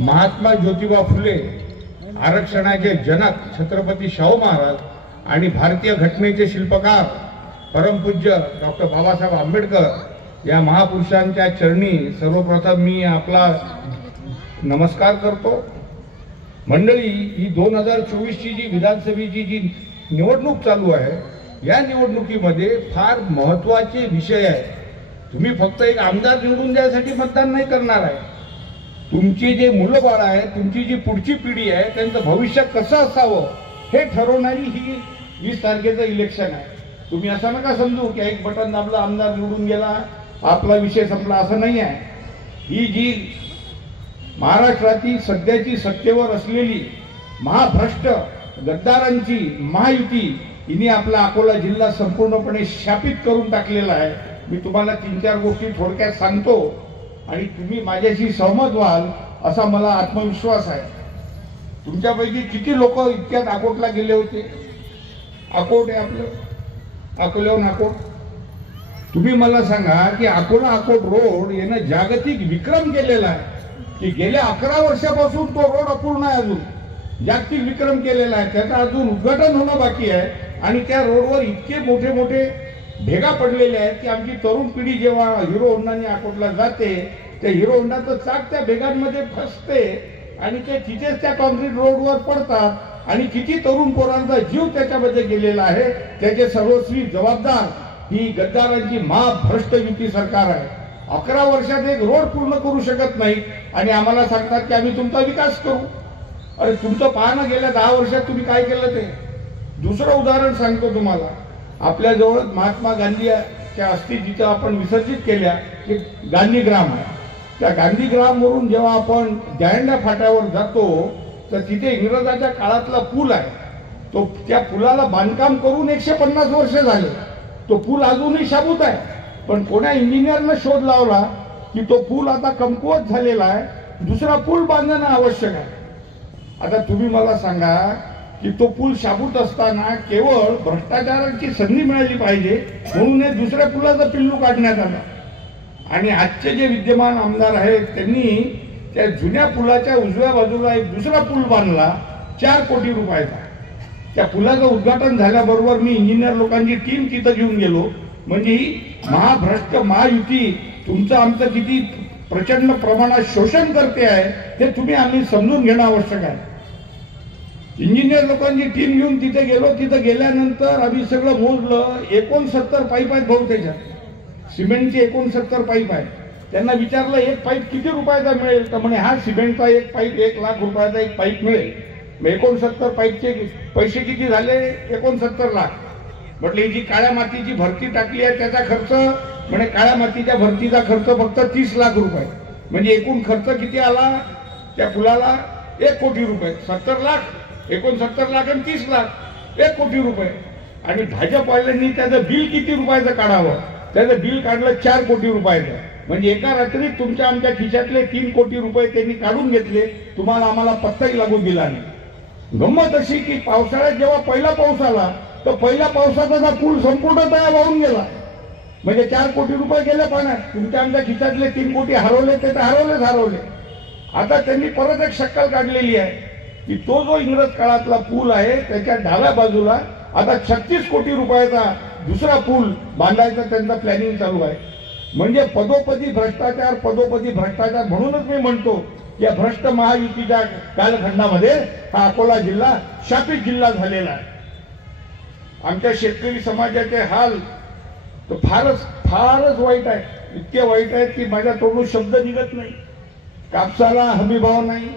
महात्मा ज्योतिबा फुले, आरक्षणाचे जनक छत्रपती शाहू महाराज आणि भारतीय घटनेचे शिल्पकार परमपूज्य डॉक्टर बाबासाहेब आंबेडकर या महापुरुषांच्या चरणी सर्वप्रथम मी आपला नमस्कार करतो। मंडळी, ही 2024 ची जी विधानसभेची जी निवडणूक चालू आहे, या निवडणुकीमध्ये फार महत्त्वाचे विषय आहे। तुम्ही फक्त एक आमदार निवडून द्यायसाठी मतदान नाही करणार आहे। तुमची जे मुलं बाळ आहे, तुमची जी पुढची पिढी आहे, त्यांचं भविष्य कसं असावं हे ठरवणारी ही 20 तारखेचं इलेक्शन आहे। तुम्ही असं नका समजू की एक बटन दाबलं आमदार निवडून गेला आपला विषय संपला, असं नाही आहे। ही जी महाराष्ट्रातील सध्याची सत्तेवर असलेली महाभ्रष्ट गद्दारांची महायुती हिने आपला अकोला जिल्हा संपूर्णपणे शापित करून टाकलेला आहे। मी तुम्हाला 3-4 गोष्टी थोडक्यात सांगतो आणि तुम्ही माझ्याशी सहमत व्हाल असा मला आत्मविश्वास आहे। तुमच्यापैकी किती लोक इतक्यात अकोटला गेले होते? अकोट आहे आपलं, अकोल्याहून अकोट। तुम्ही मला सांगा की अकोला अकोट रोड यानं जागतिक विक्रम केलेला आहे की गेल्या 11 वर्षापासून तो रोड अपूर्ण आहे, अजून जागतिक विक्रम केलेला आहे। त्याचं अजून उद्घाटन होणं बाकी आहे आणि त्या रोडवर इतके मोठे मोठे भेगा पडलेले आहेत की आमची तरुण पिढी जेव्हा हिरो होंडाने अकोटला जाते, त्या हिरो होंडाचं चाक त्या भेगांमध्ये फसते आणि ते तिथेच त्या कॉन्क्रीट रोडवर पडतात आणि किती तरुण पोरांचा जीव त्याच्यामध्ये गेलेला आहे। त्याचे सर्वस्वी जबाबदार ही गद्दारांची महाभ्रष्ट युती सरकार आहे। 11 वर्षात एक रोड पूर्ण करू शकत नाही आणि आम्हाला सांगतात की आम्ही तुमचा विकास करू। अरे तुमचं पाहणं गेल्या 10 वर्षात तुम्ही काय केलं ते। दुसरं उदाहरण सांगतो तुम्हाला, आपल्याजवळ महात्मा गांधीच्या अस्थी जिथं आपण विसर्जित केल्या की गांधीग्राम आहे, त्या गांधीग्रामवरून जेव्हा आपण जायंडा फाट्यावर जातो तर तिथे इंग्रजाच्या काळातला पूल आहे। तो त्या पुलाला बांधकाम करून 150 वर्ष झाले, तो पूल अजूनही शाबूत आहे। पण कोण्या इंजिनियरनं शोध लावला की तो पूल आता कमकुवत झालेला आहे, दुसरा पूल बांधणं आवश्यक आहे। आता तुम्ही मला सांगा की तो पूल शाबूत असताना केवळ भ्रष्टाचाराची संधी मिळाली पाहिजे म्हणून दुसऱ्या पुलाचा पिल्लू काढण्यात आला। आणि आजचे जे विद्यमान आमदार आहेत त्यांनी त्या जुन्या पुलाच्या उजव्या बाजूला एक दुसरा पूल बांधला 4 कोटी रुपयाचा। त्या पुलाचं उद्घाटन झाल्याबरोबर मी इंजिनियर लोकांची टीम तिथं घेऊन गेलो। म्हणजे ही महाभ्रष्ट महायुती तुमचं आमचं किती प्रचंड प्रमाणात शोषण करते आहे हे तुम्ही आम्ही समजून घेणं आवश्यक आहे। इंजिनियर लोकांची टीम घेऊन तिथे गेलो। तिथे गेल्यानंतर आम्ही सगळं मोजलं, 69 पाईप आहेत भाऊ, त्याच्यात सिमेंटचे 69 पाईप आहेत। त्यांना विचारलं एक पाईप किती रुपयाचा मिळेल, तर म्हणे हा सिमेंटचा एक पाईप 1 लाख रुपयाचा एक पाईप मिळेल। 69 पाईपचे पैसे किती झाले? 69 लाख। म्हटलं ही जी काळ्या मातीची भरती टाकली आहे त्याचा खर्च, म्हणजे काळ्या मातीच्या भरतीचा खर्च फक्त 30 लाख रुपये, म्हणजे एकूण खर्च किती आला त्या पुलाला? 1 कोटी रुपये। 70 लाख 69 लाख आणि 30 लाख 1 कोटी रुपये। आणि भाजपवाल्यांनी त्याचं बिल किती रुपयाचं काढावं? त्याचं बिल काढलं 4 कोटी रुपयाचं। म्हणजे एका रात्रीत तुमच्या आमच्या खिशातले 3 कोटी रुपये त्यांनी काढून घेतले, तुम्हाला आम्हाला पत्ताही लागू दिला नाही। गंमत अशी की पावसाळ्यात जेव्हा पहिला पाऊस आला तर पहिल्या पावसाचा पूल संपूर्णतः वाहून गेला, म्हणजे 4 कोटी रुपये गेले पाण्यात। तुमच्या आमच्या खिशातले 3 कोटी हरवले, ते तर हरवले। आता त्यांनी परत एक शक्कल काढलेली आहे की तो जो इंग्रज काळातला पूल आहे त्याच्या डाव्या बाजूला आता 36 कोटी रुपयाचा दुसरा पूल बांधायचा त्यांचा प्लॅनिंग चालू आहे। म्हणजे पदोपदी भ्रष्टाचार। म्हणूनच मी म्हणतो या भ्रष्ट महायुतीच्या कालखंडामध्ये हा अकोला जिल्हा शापित जिल्हा झालेला आहे। आमच्या शेतकरी समाजाचे हाल तर फारच वाईट आहे, इतके वाईट आहेत की माझ्या तोंडून शब्द निघत नाही। कापसाला हमीभाव नाही,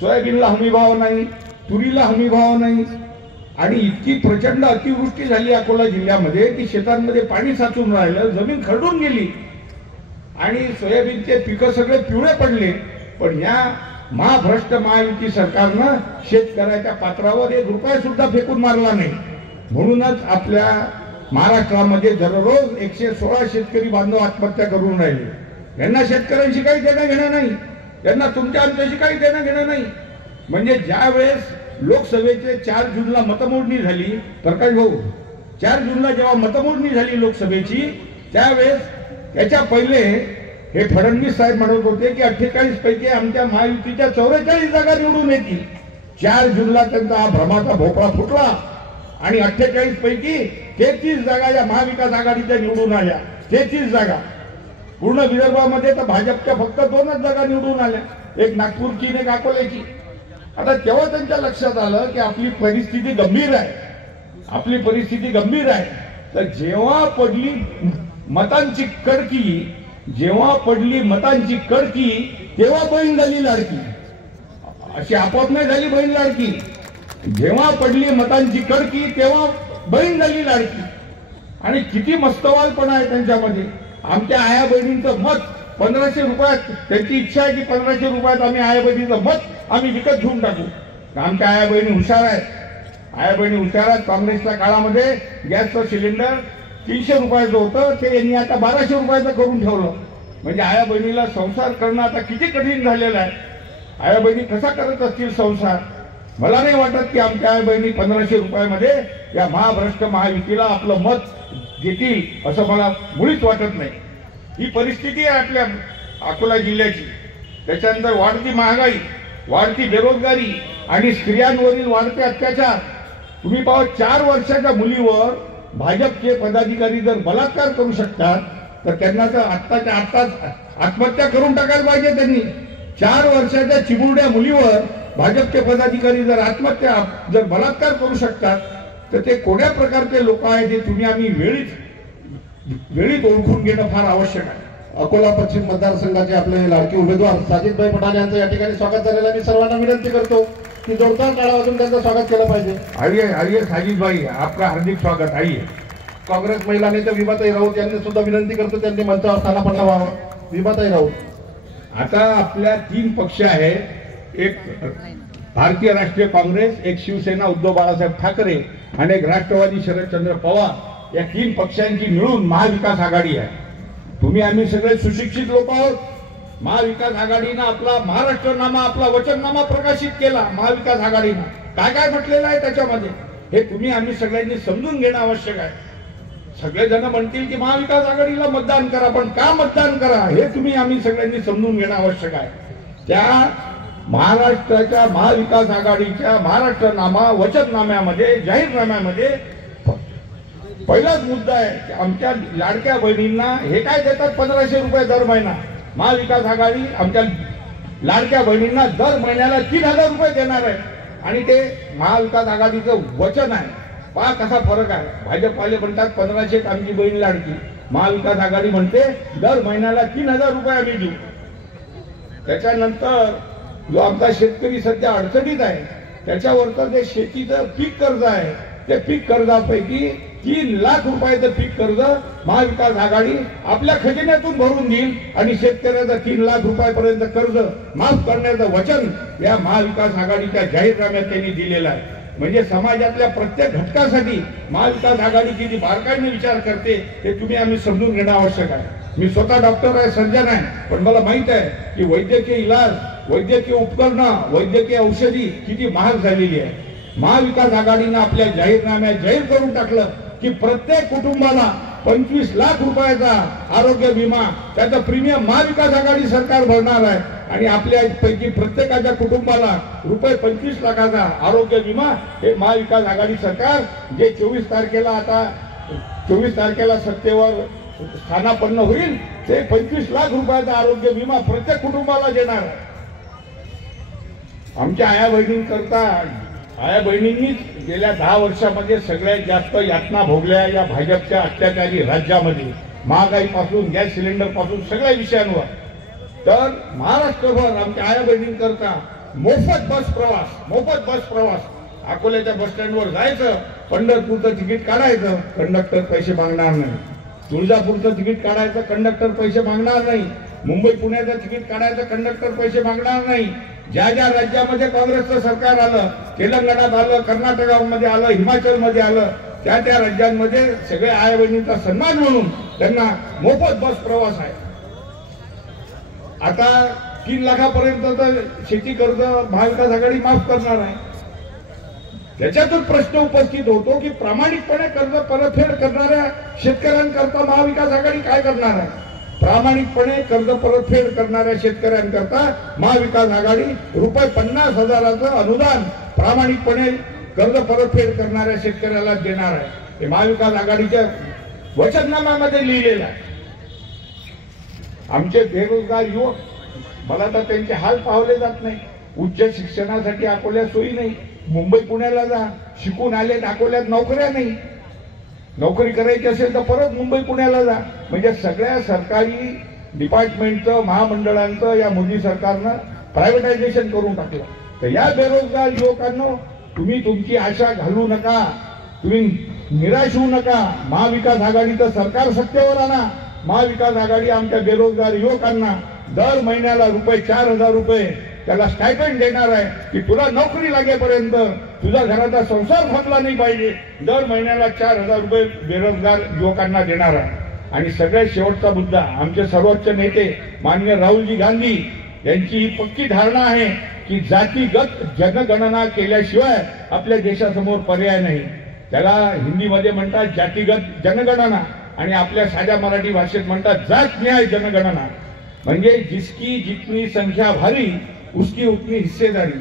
सोयाबीनला हमीभाव नाही, तुरीला हमीभाव नाही आणि इतकी प्रचंड अतिवृष्टी झाली अकोला जिल्ह्यामध्ये की शेतांमध्ये पाणी साचून राहिलं, जमीन खरडून गेली आणि सोयाबीनचे पिकं सगळे पिवळे पडले। पण या महाभ्रष्ट महायुती सरकारनं शेतकऱ्याच्या पात्रावर 1 रुपया सुद्धा फेकून मारला नाही। म्हणूनच आपल्या महाराष्ट्रामध्ये दररोज 116 शेतकरी बांधव आत्महत्या करून राहिले। यांना शेतकऱ्यांशी काही देणं घेणं नाही, यांना तुमच्या आमच्याशी काही देणं घेणं नाही। म्हणजे ज्या वेळेस लोकसभेचे 4 जूनला मतमोजणी झाली, प्रकाश भाऊ, 4 जूनला जेव्हा मतमोजणी झाली लोकसभेची, त्यावेळेस त्याच्या पहिले हे फडणवीस साहेब म्हणत होते की 48 पैकी आमच्या महायुतीच्या 44 जागा निवडून येतील. 4 जूनला त्यांचा हा भ्रमाचा भोपळा फुटला आणि 48 पैकी 33 जागा या महाविकास आघाडीच्या निवडून आल्या. 33 जागा. पूर्ण विदर्भामध्ये तर भाजपच्या फक्त 2च जागा निवडून आल्या, एक नागपूरची आणि एक अकोल्याची. आता तेव्हा त्यांच्या लक्षात आलं की आपली परिस्थिती गंभीर आहे, आपली परिस्थिती गंभीर आहे. तर जेव्हा पडली मतांची कडकी, जेव्हा पडली मतांची कडकी तेव्हा बहीण झाली लाडकी. अशी आपोआप नाही झाली बहीण लाडकी. जेव्हा पडली मतांची कडकी तेव्हा बहीण झाली लाडकी. आणि किती मस्तवालपणा आहे त्यांच्यामध्ये. आमच्या आया बहिणींचं मत 1500 रुपयात, त्यांची इच्छा आहे की 1500 रुपयात आम्ही आया बहिणीचं मत आम्ही विकत घेऊन टाकू. आमच्या आया बहिणी हुशार आहेत, आया बहिणी हुशार आहेत. काँग्रेसच्या काळामध्ये गॅसचं सिलेंडर 300 रुपयाचं होतं, ते यांनी आता 1200 रुपयाचं करून ठेवलं. म्हणजे आया बहिणीला संसार करणं आता किती कठीण झालेलं आहे. आया बहिणी कसा करत असतील संसार. मला नाही वाटत की आमच्या आया बहिणी 1500 रुपयामध्ये या महाभ्रष्ट महायुतीला आपलं मत घेतील असं मला मुळीच वाटत नाही. ही परिस्थिती आहे आपल्या अकोला जिल्ह्याची. त्याच्यानंतर वाढती महागाई, वाढती बेरोजगारी आणि स्त्रियांवरील वाढते अत्याचार. तुम्ही पाहा, 4 वर्षाच्या मुलीवर भाजपचे पदाधिकारी जर बलात्कार करू शकतात तर त्यांना तर आत्ताच्या आत्ताच आत्महत्या करून टाकायला पाहिजे त्यांनी. 4 वर्षाच्या चिमुरड्या मुलीवर भाजपचे पदाधिकारी जर आत्महत्या जर बलात्कार करू शकतात तर ते कोण्या प्रकारचे लोक आहेत हे तुम्ही आम्ही वेळीच ओळखून घेणं फार आवश्यक आहे. अकोला पश्चिम मतदारसंघाचे आपले लाडके उमेदवार साजिदभाई पठाण यांचं या ठिकाणी स्वागत झालेलं. मी सर्वांना विनंती करतो की जोरदार टाळ्या वाजवून त्यांचं स्वागत केलं पाहिजे. आइए साजिद आपका हार्दिक स्वागत. आइए. काँग्रेस महिला नेते विभाताई राऊत यांनी सुद्धा विनंती करतो त्यांनी मंचावर स्थानापन्न व्हावं. विभाताई राऊत. आता आपल्या 3 पक्ष आहे, एक भारतीय राष्ट्रीय काँग्रेस, एक शिवसेना उद्धव बाळासाहेब ठाकरे आणि एक राष्ट्रवादी शरदचंद्र पवार. या 3 पक्षांची मिळून महाविकास आघाडी आहे. तुम्ही आम्ही सगळे सुशिक्षित लोक आहोत. महाविकास आघाडीनं आपला महाराष्ट्रनामा, आपला वचननामा प्रकाशित केला. महाविकास आघाडीनं काय काय म्हटलेलं आहे त्याच्यामध्ये हे तुम्ही आम्ही सगळ्यांनी समजून घेणं आवश्यक आहे. सगळेजण म्हणतील की महाविकास आघाडीला मतदान करा, पण का मतदान करा हे तुम्ही आम्ही सगळ्यांनी समजून घेणं आवश्यक आहे. त्या महाराष्ट्राच्या महाविकास आघाडीच्या महाराष्ट्रनामा वचननाम्यामध्ये, जाहीरनाम्यामध्ये पहिलाच मुद्दा आहे की आमच्या लाडक्या बहिणींना हे काय देतात 1500 रुपये दर महिना. महाविकास आघाडी आमच्या लाडक्या बहिणींना दर महिन्याला 3000 रुपये देणार आहे आणि ते महाविकास आघाडीचं वचन आहे. पहा कसा फरक आहे. भाजपवाले म्हणतात 1500 आमची बहीण लाडकी, महाविकास आघाडी म्हणते दर महिन्याला 3000 रुपये आम्ही देऊ. त्याच्यानंतर जो आमचा शेतकरी सध्या अडचणीत आहे त्याच्यावरचं जे शेतीचं पीक कर्ज आहे त्या पीक कर्जापैकी 3 लाख रुपयाचं पीक कर्ज महाविकास आघाडी आपल्या खजिन्यातून भरून देईल आणि शेतकऱ्याचं 3 लाख रुपयापर्यंत कर्ज माफ करण्याचं वचन या महाविकास आघाडीच्या जाहीरनाम्यात त्यांनी दिलेलं आहे. म्हणजे समाजातल्या प्रत्येक घटकासाठी महाविकास आघाडी किती बारकाईने विचार करते हे तुम्ही आम्ही समजून घेणं आवश्यक आहे. मी स्वतः डॉक्टर आहे, सर्जन आहे, पण मला माहित आहे की वैद्यकीय इलाज, वैद्यकीय उपकरणं, वैद्यकीय औषधी किती महाग झालेली आहे. महाविकास आघाडीनं आपल्या जाहीरनाम्यात जाहीर करून टाकलं की प्रत्येक कुटुंबाला 25 लाख रुपयाचा आरोग्य विमा, त्याचा प्रीमियम महाविकास आघाडी सरकार भरणार आहे आणि आपल्या पैकी प्रत्येकाच्या कुटुंबाला रुपये 25 लाखाचा आरोग्य विमा हे महाविकास आघाडी सरकार जे 24 तारखेला सत्तेवर स्थानापन्न होईल ते 25 लाख रुपयाचा आरोग्य विमा प्रत्येक कुटुंबाला देणार आहे. आमच्या आया बहिणींनीच गेल्या 10 वर्षामध्ये सगळ्यात जास्त यातना भोगल्या या भाजपच्या अत्याचारी राज्यामध्ये. महागाईपासून, गॅस सिलेंडर पासून सगळ्या विषयांवर. तर महाराष्ट्रभर आमच्या आया बहिणींकरता मोफत बस प्रवास. अकोल्याच्या बस स्टँडवर जायचं, पंढरपूरचं तिकीट काढायचं, कंडक्टर पैसे मागणार नाही. तुळजापूरचं तिकीट काढायचं, कंडक्टर पैसे मागणार नाही. मुंबई पुण्याचं तिकीट काढायचं, कंडक्टर पैसे मागणार नाही. ज्या राज्यामध्ये काँग्रेसचं सरकार आलं, तेलंगणात आलं, कर्नाटकामध्ये आलं, हिमाचलमध्ये आलं, त्या राज्यांमध्ये सगळ्या आया बहिणींचा सन्मान म्हणून त्यांना मोफत बस प्रवास आहे. आता 3 लाखापर्यंत शेती कर्ज महाविकास आघाडी माफ करणार आहे. त्याच्यातून प्रश्न उपस्थित होतो की प्रामाणिकपणे कर्ज परतफेड करणाऱ्या शेतकऱ्यांकरता महाविकास आघाडी काय करणार आहे. प्रामाणिकपणे कर्ज परतफेड करणाऱ्या शेतकऱ्यांकरता महाविकास आघाडी ₹50,000 अनुदान प्रामाणिकपणे कर्ज परतफेड करणाऱ्या शेतकऱ्याला देणार आहे. हे महाविकास आघाडीच्या वचननाम्यामध्ये लिहिलेलं आहे. आमचे बेरोजगार युवक, मला तर त्यांचे हाल पावले जात नाही. उच्च शिक्षणासाठी अकोल्यात सोयी नाही. मुंबई पुण्याला जा, शिकून आले, अकोल्यात नोकऱ्या नाही. नोकरी करायची असेल तर परत मुंबई पुण्याला जा. म्हणजे सगळ्या सरकारी डिपार्टमेंटचं, महामंडळांचं या मोदी सरकारनं प्रायव्हेटायझेशन करून टाकलं. तर या बेरोजगार युवकांनो, तुम्ही तुमची आशा घालू नका, तुम्ही निराश होऊ नका. महाविकास आघाडीचं सरकार सत्तेवर आणा. महाविकास आघाडी आमच्या बेरोजगार युवकांना दर महिन्याला ₹4,000 त्याला स्टायपेंड देणार आहे की तुला नोकरी लागेपर्यंत तुझा घराचा संसार थांबला नाही पाहिजे. दर महिन्याला ₹4,000 बेरोजगार युवकांना देणार आहे. आणि सगळ्यात शेवटचा मुद्दा, आमचे सर्वोच्च नेते माननीय राहुलजी गांधी यांची ही पक्की धारणा आहे की जातीगत जनगणना केल्याशिवाय आपल्या देशासमोर पर्याय नाही. त्याला हिंदीमध्ये म्हणतात जातीगत जनगणना आणि आपल्या साध्या मराठी भाषेत म्हणतात जात न्याय जनगणना. म्हणजे जिसकी जितनी संख्या भारी उसकी उतनी हिस्सेदारी.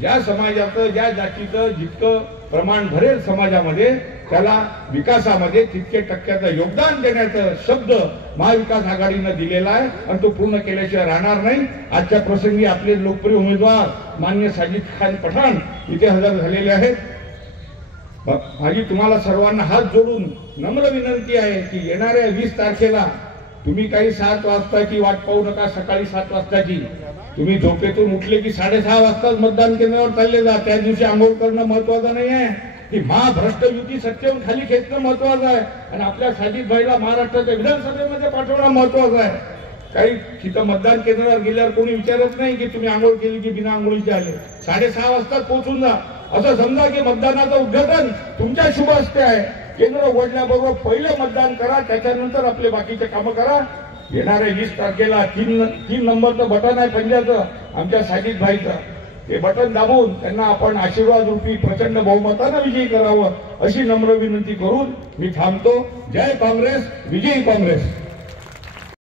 ज्या समाजाचं, ज्या जातीचं जितकं प्रमाण भरेल समाजामध्ये, त्याला विकासामध्ये तितके टक्क्याचं योगदान देण्याचा शब्द महाविकास आघाडीनं दिलेला आहे आणि तो पूर्ण केल्याशिवाय राहणार नाही. आजच्या प्रसंगी आपले लोकप्रिय उमेदवार माननीय साजिद खान पठाण इथे हजर झालेले आहेत. माझी तुम्हाला सर्वांना हात जोडून नम्र विनंती आहे की येणाऱ्या 20 तारखेला तुम्ही काही 7 वाजताची वाट पाहू नका. सकाळी 7 वाजताची तुम्ही झोपेतून उठले की 6:30 वाजताच मतदान केंद्रावर चालले जा. त्या दिवशी आंघोळ करणं महत्वाचं नाही आहे. ही महाभ्रष्ट युती सत्तेवर खाली खेचणं महत्वाचं आहे आणि आपल्या साजिद भाईला महाराष्ट्राच्या विधानसभेमध्ये पाठवणं महत्वाचं आहे. काही तिथं मतदान केंद्रावर गेल्यावर कोणी विचारत नाही की तुम्ही आंघोळ केली की बिना आंघोळीचे आले. 6:30 वाजता पोहोचून जा. असं समजा की मतदानाचं उद्घाटन तुमच्या शुभ हस्ते आहे. केंद्र उघडल्याबरोबर पहिलं मतदान करा, त्याच्यानंतर आपले बाकीचे कामं करा. येणाऱ्या 20 तारखेला 3 नंबरचं बटन आहे पंजाचं, आमच्या साजिद भाईचं. ते बटन दाबून त्यांना आपण आशीर्वाद रूपी प्रचंड बहुमतानं विजयी करावं अशी नम्र विनंती करून मी थांबतो. जय काँग्रेस, विजयी काँग्रेस.